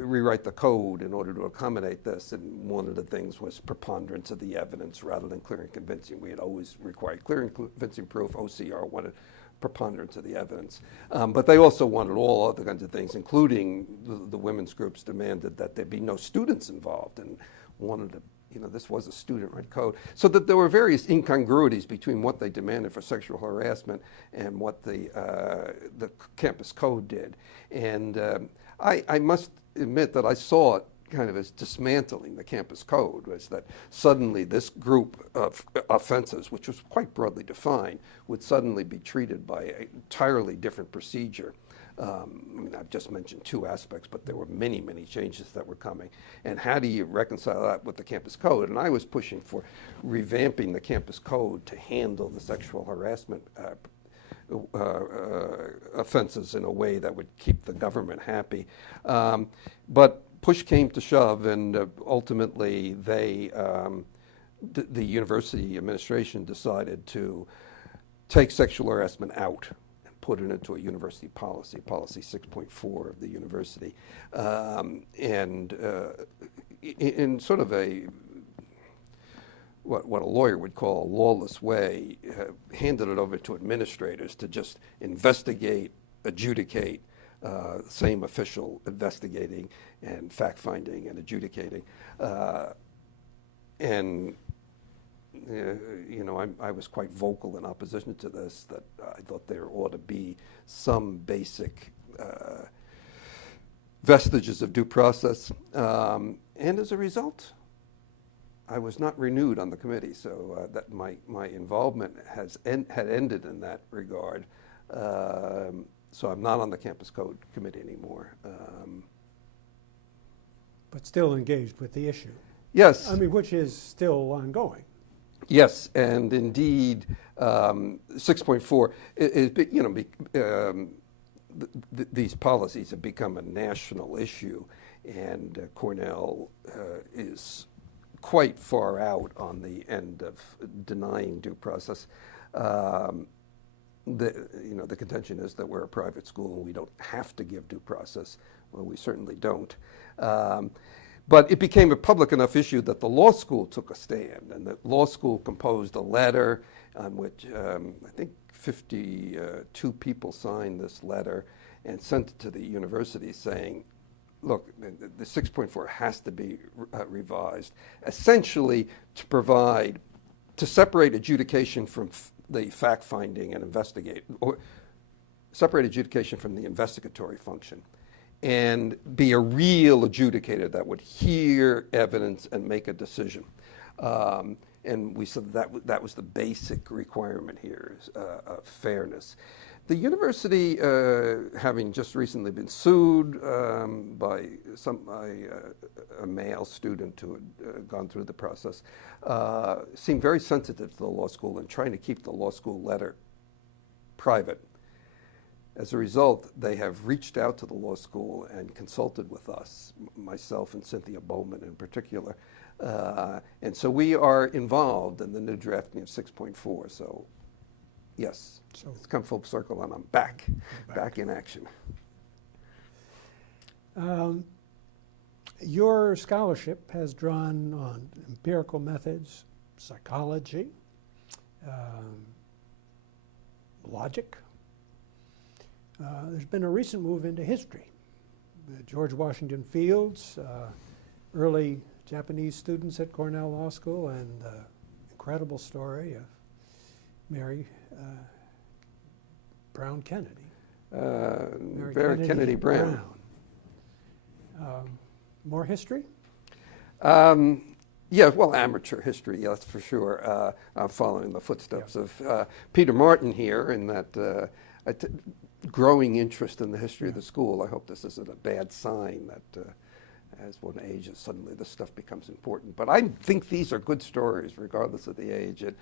rewrite the code in order to accommodate this. And one of the things was preponderance of the evidence rather than clear and convincing. We had always required clear and convincing proof. OCR wanted preponderance of the evidence. But they also wanted all other kinds of things, including the women's groups demanded that there be no students involved and wanted to, this was a student-run code. So that there were various incongruities between what they demanded for sexual harassment and what the campus code did. And I must admit that I saw it kind of as dismantling the campus code, was that suddenly this group of offenses, which was quite broadly defined, would suddenly be treated by an entirely different procedure. I've just mentioned two aspects, but there were many, many changes that were coming. And how do you reconcile that with the campus code? And I was pushing for revamping the campus code to handle the sexual harassment offenses in a way that would keep the government happy. But push came to shove, and ultimately the university administration decided to take sexual harassment out and put it into a university policy, policy 6.4 of the university, and in sort of a what a lawyer would call a lawless way, handed it over to administrators to just investigate, adjudicate, same official investigating and fact-finding and adjudicating. I was quite vocal in opposition to this, that I thought there ought to be some basic vestiges of due process. And as a result, I was not renewed on the committee, so that my involvement had ended in that regard. So I'm not on the campus code committee anymore. But still engaged with the issue. Yes. I mean, which is still ongoing. Yes, and indeed, 6.4, these policies have become a national issue, and Cornell is quite far out on the end of denying due process. The contention is that we're a private school and we don't have to give due process. Well, we certainly don't. But it became a public enough issue that the law school took a stand, and the law school composed a letter on which I think 52 people signed this letter and sent it to the university saying, look, the 6.4 has to be revised, essentially to separate adjudication from the fact-finding and investigate, or separate adjudication from the investigatory function, and be a real adjudicator that would hear evidence and make a decision. And we said that was the basic requirement here, of fairness. The university, having just recently been sued by a male student who had gone through the process, seemed very sensitive to the law school and trying to keep the law school letter private. As a result, they have reached out to the law school and consulted with us, myself and Cynthia Bowman in particular. And so we are involved in the new drafting of 6.4. So yes, so it's come full circle and I'm back in action. Your scholarship has drawn on empirical methods, psychology, logic. There's been a recent move into history. George Washington Fields, early Japanese students at Cornell Law School, and the incredible story of Mary Brown Kennedy. Mary Kennedy Brown. More history? Yeah, well, amateur history, that's for sure. I'm following the footsteps of Peter Martin here in that growing interest in the history of the school. I hope this isn't a bad sign that as one ages, suddenly this stuff becomes important. But I think these are good stories, regardless of the age. And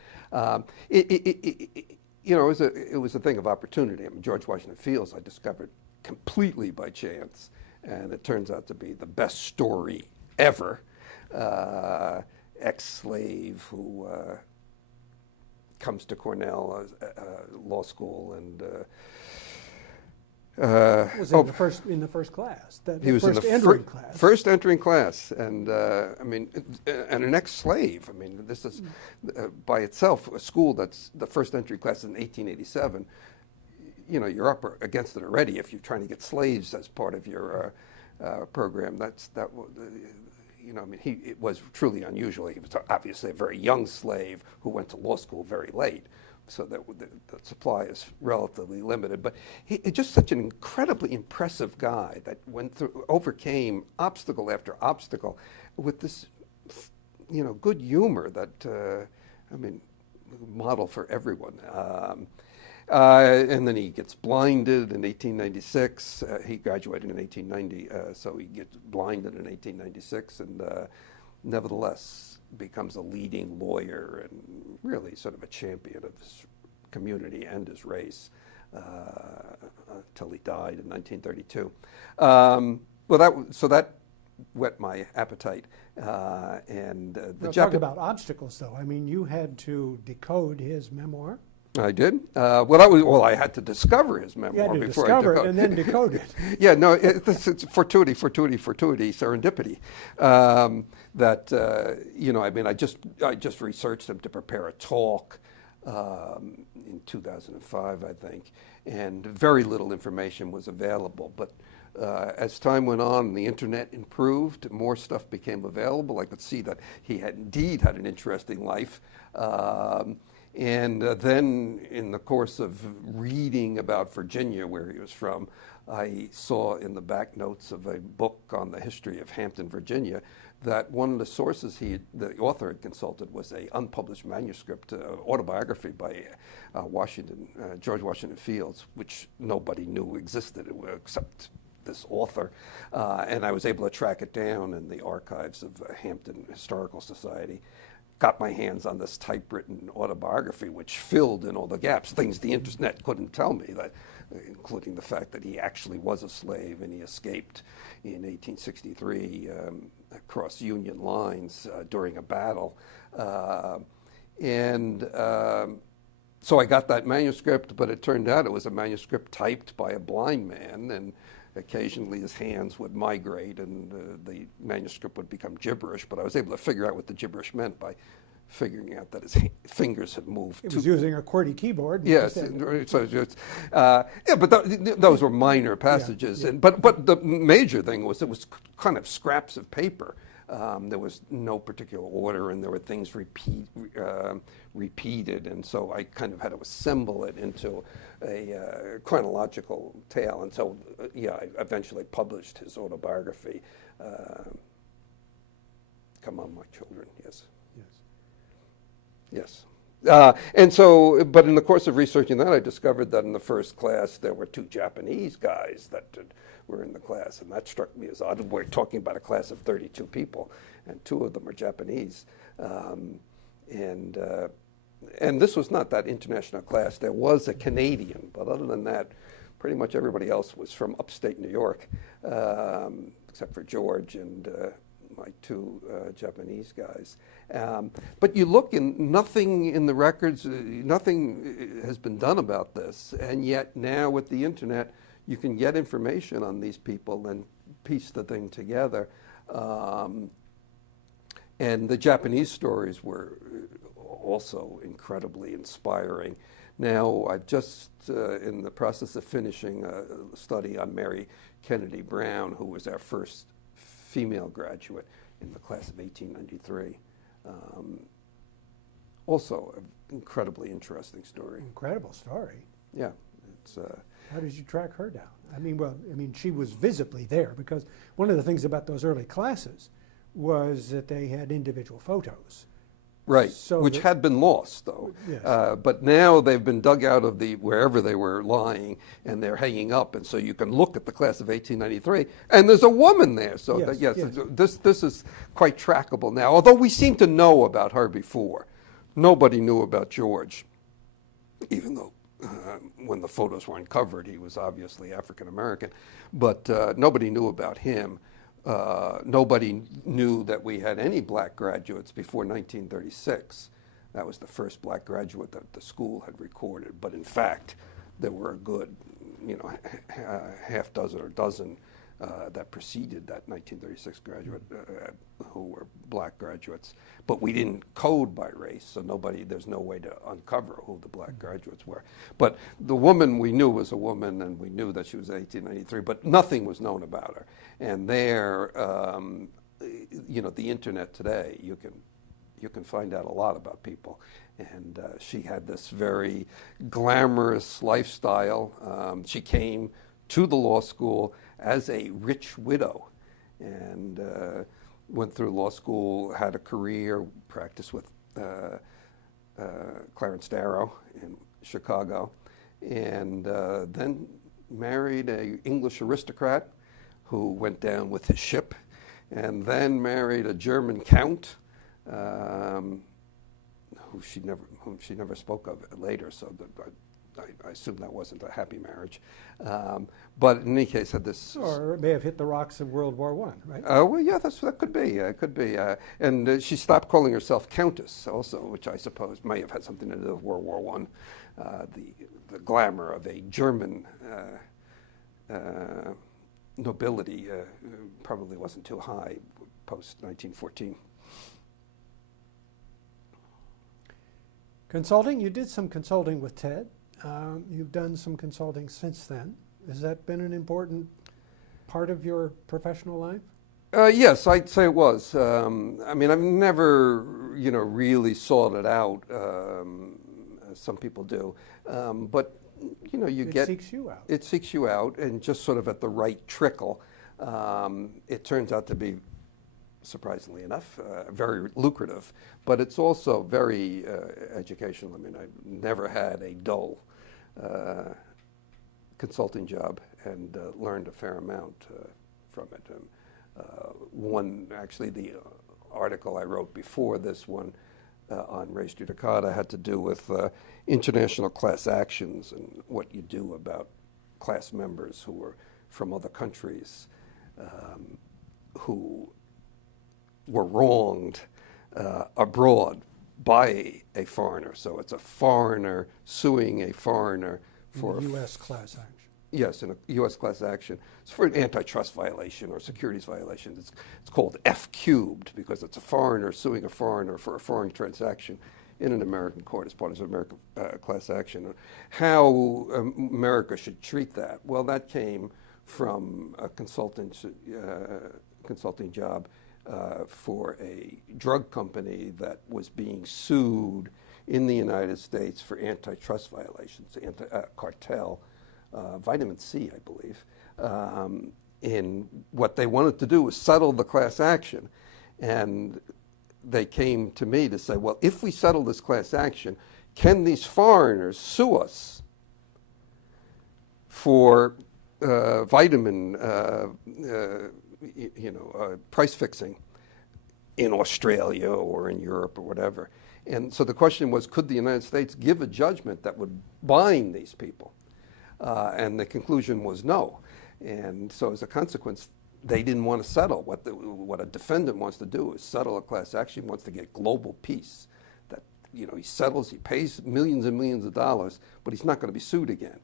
you know, it was a thing of opportunity. I mean, George Washington Fields I discovered completely by chance, and it turns out to be the best story ever. Ex-slave who comes to Cornell Law School and Was in the first class? He was in the entering class. First entering class, and I mean, and an ex-slave. I mean, this is by itself a school that's the first entry class in 1887. You know, you're up against it already if you're trying to get slaves as part of your program. You know, I mean, it was truly unusual. He was obviously a very young slave who went to law school very late, so that the supply is relatively limited. But he's just such an incredibly impressive guy that overcame obstacle after obstacle with this, you know, good humor that, I mean, model for everyone. And then he gets blinded in 1896. He graduated in 1890, so he gets blinded in 1896, and nevertheless becomes a leading lawyer and really sort of a champion of his community and his race until he died in 1932. So that whet my appetite. Talk about obstacles, though. I mean, you had to decode his memoir. I did. I had to discover his memoir before I decoded it. And then decode it. Yeah, no, it's fortuity, serendipity. You know, I mean, I just researched him to prepare a talk in 2005, I think, and very little information was available. But as time went on, the internet improved, more stuff became available. I could see that he had indeed had an interesting life. And then in the course of reading about Virginia, where he was from, I saw in the back notes of a book on the history of Hampton, Virginia, that one of the sources the author had consulted was a unpublished manuscript autobiography by George Washington Fields, which nobody knew existed except this author. And I was able to track it down in the archives of Hampton Historical Society. Got my hands on this typewritten autobiography, which filled in all the gaps, things the internet couldn't tell me, including the fact that he actually was a slave and he escaped in 1863 across Union lines during a battle. So I got that manuscript, but it turned out it was a manuscript typed by a blind man, and occasionally his hands would migrate and the manuscript would become gibberish, but I was able to figure out what the gibberish meant by figuring out that his fingers had moved. It was using a QWERTY keyboard. Yes, but those were minor passages. Yeah. But the major thing was it was kind of scraps of paper. There was no particular order, and there were things repeated, and so I kind of had to assemble it into a chronological tale. And so, I eventually published his autobiography. Come on, my children. Yes. And so, but in the course of researching that, I discovered that in the first class there were 2 Japanese guys that were in the class, and that struck me as odd. We're talking about a class of 32 people, and 2 of them are Japanese. And this was not that international class. There was a Canadian, but other than that, pretty much everybody else was from upstate New York, except for George and my 2 Japanese guys. But you look, nothing in the records, nothing has been done about this, and yet now with the internet, you can get information on these people and piece the thing together. And the Japanese stories were also incredibly inspiring. Now, I've just in the process of finishing a study on Mary Kennedy Brown, who was our first female graduate in the class of 1893. Also, an incredibly interesting story. Incredible story. Yeah. It's, how did you track her down? I mean, she was visibly there, because one of the things about those early classes was that they had individual photos Right, So which that- had been lost, though. Yes. But now they've been dug out of wherever they were lying, and they're hanging up, and so you can look at the class of 1893, and there's a woman there. So Yes, yes, yes. this is quite trackable now. Although we seem to know about her before, nobody knew about George, even though when the photos were uncovered, he was obviously African American, but nobody knew about him. Nobody knew that we had any black graduates before 1936. That was the first black graduate that the school had recorded. But in fact, there were a good, half dozen or dozen that preceded that 1936 graduate who were black graduates. But we didn't code by race, so there's no way to uncover who the black graduates were. But the woman we knew was a woman, and we knew that she was 1893, but nothing was known about her. And there, the internet today, you can find out a lot about people. And she had this very glamorous lifestyle. She came to the law school as a rich widow, and went through law school, had a career, practiced with Clarence Darrow in Chicago, and then married an English aristocrat who went down with his ship, and then married a German count whom she never spoke of later, so I assume that wasn't a happy marriage. But in any case, had this... Or it may have hit the rocks of World War I, right? Well, yeah, that could be. Could be. And she stopped calling herself Countess also, which I suppose may have had something to do with World War I. The glamour of a German nobility probably wasn't too high post-1914. Consulting, you did some consulting with TED. You've done some consulting since then. Has that been an important part of your professional life? Yes, I'd say it was. I mean, I've never, really sought it out, as some people do. But, It seeks you out. It seeks you out, and just sort of at the right trickle. It turns out to be, surprisingly enough, very lucrative. But it's also very educational. I mean, I've never had a dull consulting job, and learned a fair amount from it. The article I wrote before this one on res judicata had to do with international class actions and what you do about class members who were from other countries who were wronged abroad by a foreigner. So it's a foreigner suing a foreigner for a U.S. class action. Yes, in a U.S. class action. It's for an antitrust violation or securities violation. It's called F cubed because it's a foreigner suing a foreigner for a foreign transaction in an American court as part of an American class action. How America should treat that? Well, that came from a consulting job for a drug company that was being sued in the United States for antitrust violations, cartel. Vitamin C, I believe. And what they wanted to do was settle the class action. And they came to me to say, well, if we settle this class action, can these foreigners sue us for vitamin, price fixing in Australia or in Europe or whatever? And so the question was, could the United States give a judgment that would bind these people? And the conclusion was no. And so as a consequence, they didn't want to settle. What a defendant wants to do is settle a class action. He wants to get global peace. That, he settles, he pays millions and millions of dollars, but he's not going to be sued again.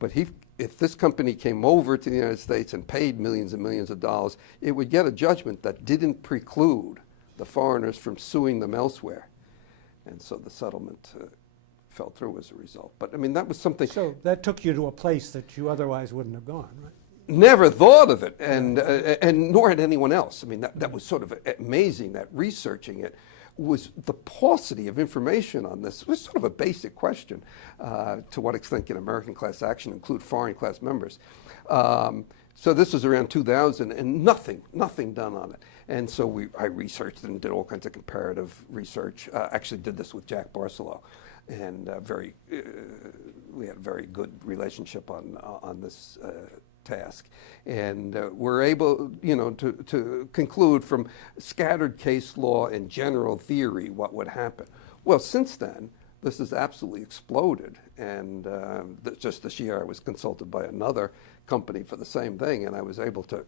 But if this company came over to the United States and paid millions and millions of dollars, it would get a judgment that didn't preclude the foreigners from suing them elsewhere. And so the settlement fell through as a result. But I mean, that was something. So that took you to a place that you otherwise wouldn't have gone, right? Never thought of it, and nor had anyone else. I mean, that was sort of amazing. That researching it was the paucity of information on this. It was sort of a basic question: to what extent can American class action include foreign class members? So this was around 2000, and nothing done on it. And so I researched and did all kinds of comparative research. Actually did this with Jack Barcelow, and we had a very good relationship on this task. And we're able, to conclude from scattered case law and general theory what would happen. Well, since then, this has absolutely exploded. And just this year, I was consulted by another company for the same thing, and I was able to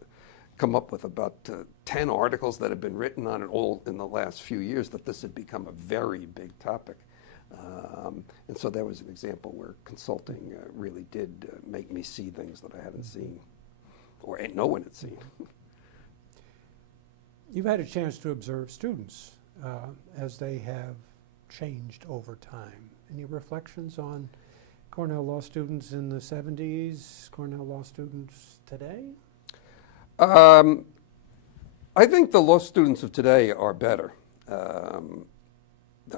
come up with about 10 articles that have been written on it all in the last few years, that this had become a very big topic. And so there was an example where consulting really did make me see things that I hadn't seen, or no one had seen. You've had a chance to observe students as they have changed over time. Any reflections on Cornell Law students in the 70s, Cornell Law students today? I think the law students of today are better.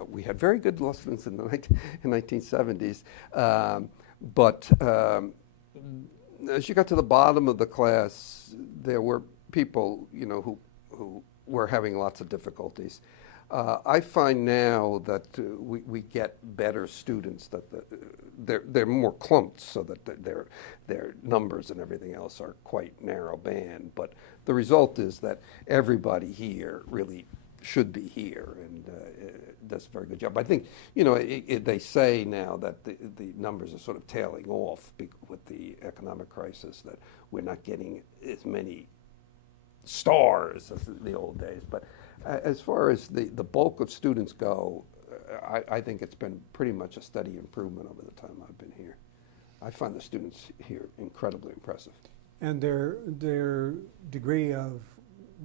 We had very good law students in the 1970s, but as you got to the bottom of the class, there were people, who were having lots of difficulties. I find now that we get better students, that they're more clumped, so that their numbers and everything else are quite narrow band. But the result is that everybody here really should be here, and does a very good job. I think, they say now that the numbers are sort of tailing off with the economic crisis, that we're not getting as many stars as in the old days. But as far as the bulk of students go, I think it's been pretty much a steady improvement over the time I've been here. I find the students here incredibly impressive. And their degree of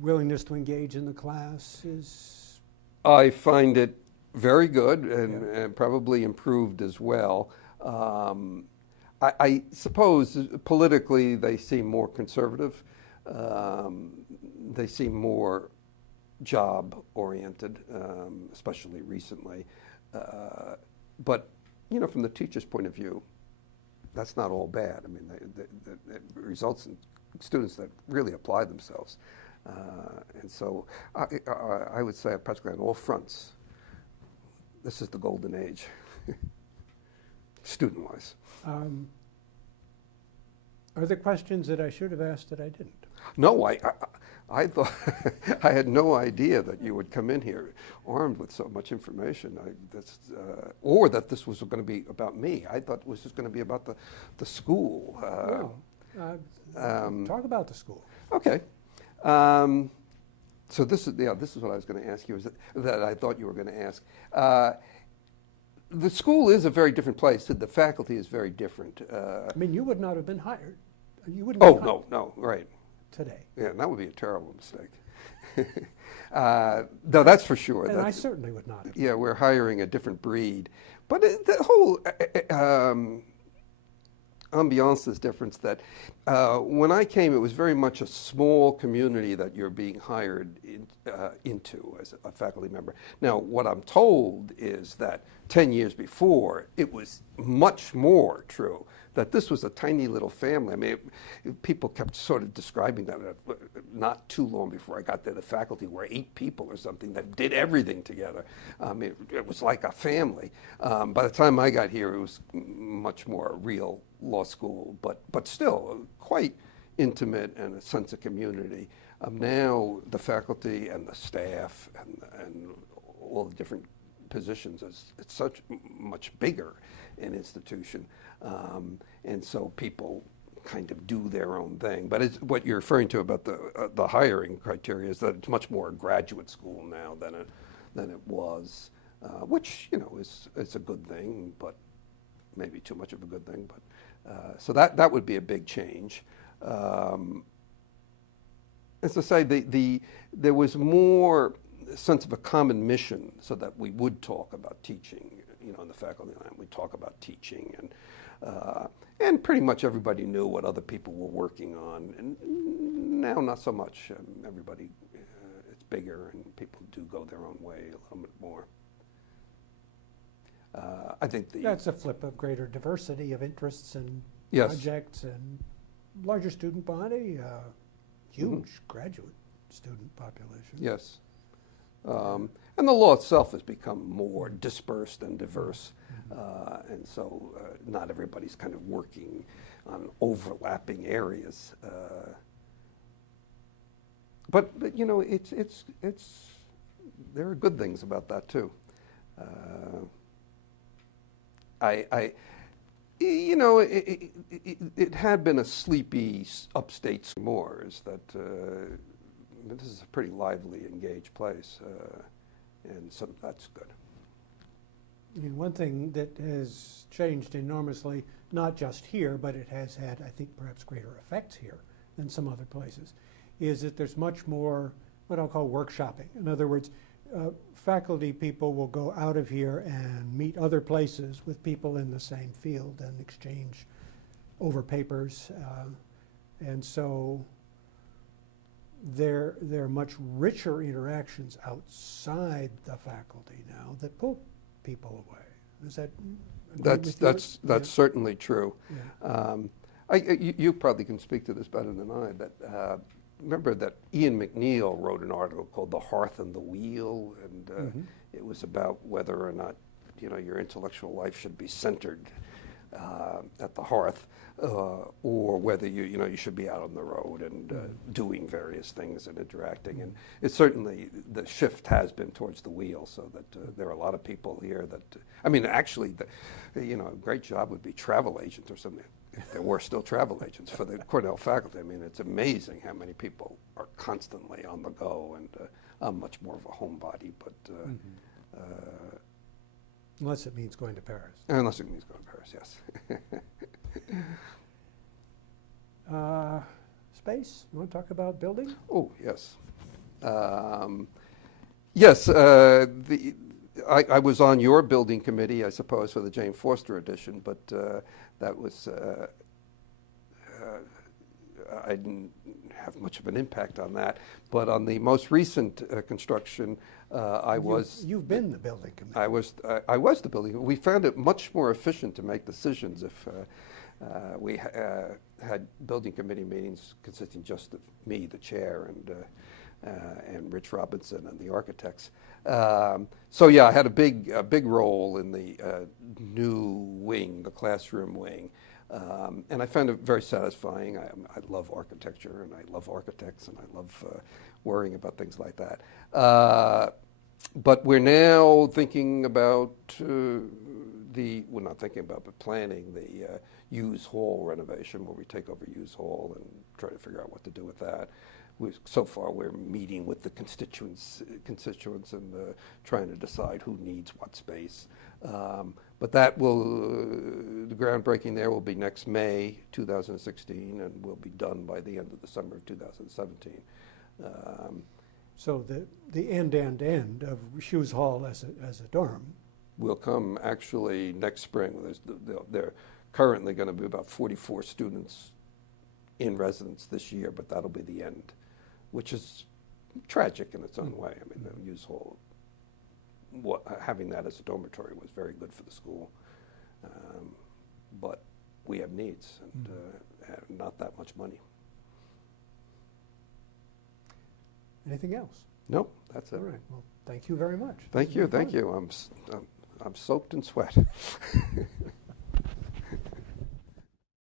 willingness to engage in the class is? I find it very good, and probably improved as well. I suppose politically they seem more conservative. They seem more job-oriented, especially recently. But, from the teacher's point of view, that's not all bad. I mean, it results in students that really apply themselves. And so I would say practically on all fronts, this is the golden age, student-wise. Are there questions that I should have asked that I didn't? No, I thought I had no idea that you would come in here armed with so much information. Or that this was going to be about me. I thought it was just going to be about the school. Talk about the school. Okay. So this is what I was going to ask you. That I thought you were going to ask. The school is a very different place. The faculty is very different. I mean, you would not have been hired. You wouldn't. Oh, no, right. Today. Yeah, that would be a terrible mistake. No, that's for sure. And I certainly would not. Yeah, we're hiring a different breed. But the whole ambiance is different. That when I came, it was very much a small community that you're being hired into as a faculty member. Now, what I'm told is that 10 years before, it was much more true, that this was a tiny little family. I mean, people kept sort of describing that not too long before I got there. The faculty were 8 people or something that did everything together. It was like a family. By the time I got here, it was much more a real law school, but still quite intimate and a sense of community. Now the faculty and the staff and all the different positions, it's such much bigger an institution. And so people kind of do their own thing. But what you're referring to about the hiring criteria is that it's much more a graduate school now than it was, which is a good thing, but maybe too much of a good thing. But so that would be a big change. As I say, there was more sense of a common mission, so that we would talk about teaching. In the faculty line, we'd talk about teaching, and pretty much everybody knew what other people were working on. And now, not so much. Everybody, it's bigger, and people do go their own way a little bit more. I think that's a flip of greater diversity of interests and yes. projects and larger student body, huge graduate student population. Yes. And the law itself has become more dispersed and diverse. And so not everybody's kind of working on overlapping areas. But you know, there are good things about that too. You know, it had been a sleepy upstate Moors that this is a pretty lively, engaged place, and so that's good. And one thing that has changed enormously, not just here, but it has had, I think, perhaps greater effects here than some other places, is that there's much more what I'll call workshopping. In other words, faculty people will go out of here and meet other places with people in the same field and exchange over papers. And so there are much richer interactions outside the faculty now that pull people away. Is that That's certainly true. Yeah. You probably can speak to this better than I. That remember that Ian McNeill wrote an article called "The Hearth and the Wheel," and it was about whether or not your intellectual life should be centered at the hearth, or whether you should be out on the road and doing various things and interacting. And it's certainly the shift has been towards the wheel, so that there are a lot of people here that I mean, actually, a great job would be travel agent or something. If there were still travel agents for the Cornell faculty. I mean, it's amazing how many people are constantly on the go, and I'm much more of a homebody, but unless it means going to Paris. Unless it means going to Paris, yes. Space, you want to talk about building? Oh, yes. Yes, I was on your building committee, I suppose, for the Jane Forster edition, but that was, I didn't have much of an impact on that. But on the most recent construction, You've been the building committee. I was the building. We found it much more efficient to make decisions if we had building committee meetings consisting just of me, the chair, and Rich Robinson and the architects. So yeah, I had a big role in the new wing, the classroom wing, and I found it very satisfying. I love architecture, and I love architects, and I love worrying about things like that. But we're now thinking about we're not thinking about, but planning the Hughes Hall renovation, where we take over Hughes Hall and try to figure out what to do with that. So far, we're meeting with the constituents and trying to decide who needs what space. But that the groundbreaking there will be next May 2016, and will be done by the end of the summer of 2017. So the end of Hughes Hall as a dorm Will come actually next spring. There are currently going to be about 44 students in residence this year, but that'll be the end, which is tragic in its own way. I mean, the Hughes Hall, having that as a dormitory was very good for the school, but we have needs and not that much money. Anything else? Nope, that's it. All right. Well, thank you very much. Thank you. I'm soaked in sweat.